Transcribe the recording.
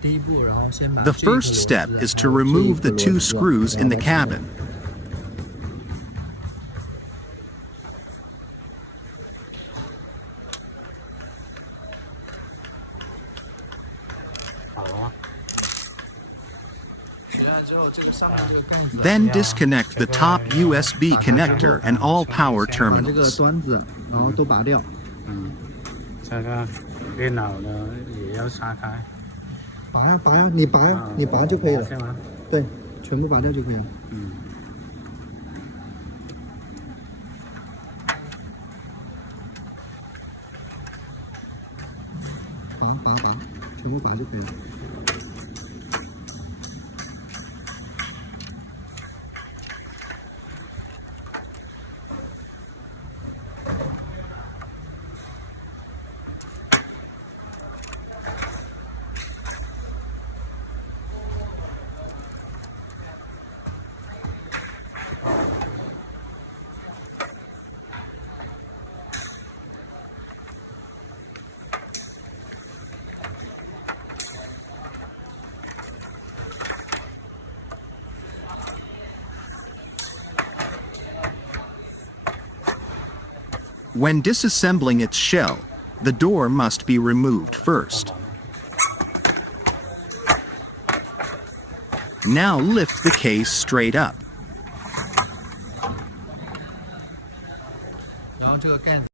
The first step is to remove the two screws in the cabin. Then disconnect the top USB connector and all power terminals. 这个电脑的也要拆开。拔呀拔呀，你拔就可以了。对，全部拔掉就可以了。拔，全部拔就可以了。When disassembling its shell, the door must be removed first. Now lift the case straight up.